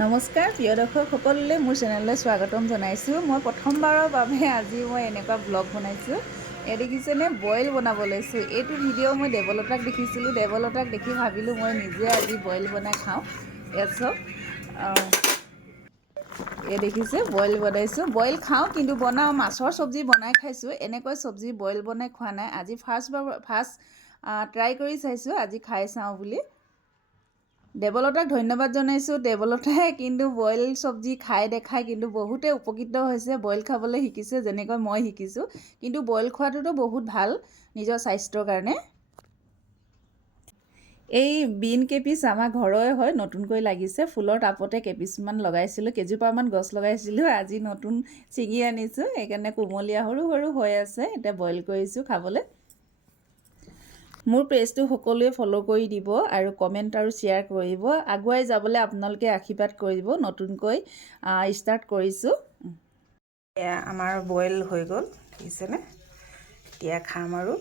নমস্কাৰ প্ৰিয় দৰ্শক সকলোলৈ মোৰ চেনেললৈ স্বাগতম জনাইছোঁ। মই প্ৰথমবাৰৰ বাবে আজি মই এনেকুৱা ব্লগ বনাইছোঁ। এই দেখিছেনে বইল বনাব লৈছোঁ। এইটো ভিডিঅ' মই দেৱলতাক দেখিছিলোঁ। দেৱলতাক দেখি ভাবিলোঁ মই নিজে আজি বইল বনাই খাওঁ। ইয়াত চাওক, এই দেখিছে বইল বনাইছোঁ। বইল খাওঁ কিন্তু বনাওঁ, মাছৰ চব্জি বনাই খাইছোঁ। এনেকৈ চব্জি বইল বনাই খোৱা নাই। আজি ফাৰ্ষ্ট ট্ৰাই কৰি চাইছোঁ, আজি খাই চাওঁ বুলি। দেৱলতাক ধন্যবাদ জনাইছোঁ। দেৱলতাই কিন্তু বইল চব্জি খাই দেখাই কিন্তু বহুতে উপকৃত হৈছে, বইল খাবলৈ শিকিছে যেনেকৈ মই শিকিছোঁ। কিন্তু বইল খোৱাটোতো বহুত ভাল নিজৰ স্বাস্থ্যৰ কাৰণে। এই বিন কেপিচ আমাৰ ঘৰৰে হয়, নতুনকৈ লাগিছে। ফুলৰ টাবতে কেপিচমান লগাইছিলোঁ, কেইজোপামান গছ লগাইছিলোঁ। আজি নতুন ছিঙি আনিছোঁ, সেইকাৰণে কুমলীয়া সৰু সৰু হৈ আছে। এতিয়া বইল কৰিছোঁ খাবলৈ। মোৰ পেজটো সকলোৱে ফ'ল' কৰি দিব আৰু কমেণ্ট আৰু শ্বেয়াৰ কৰিব। আগুৱাই যাবলৈ আপোনালোকে আশীৰ্বাদ কৰিব। নতুনকৈ ষ্টাৰ্ট কৰিছোঁ। এয়া আমাৰ বইল হৈ গ'ল, দেখিছেনে? এতিয়া খাম আৰু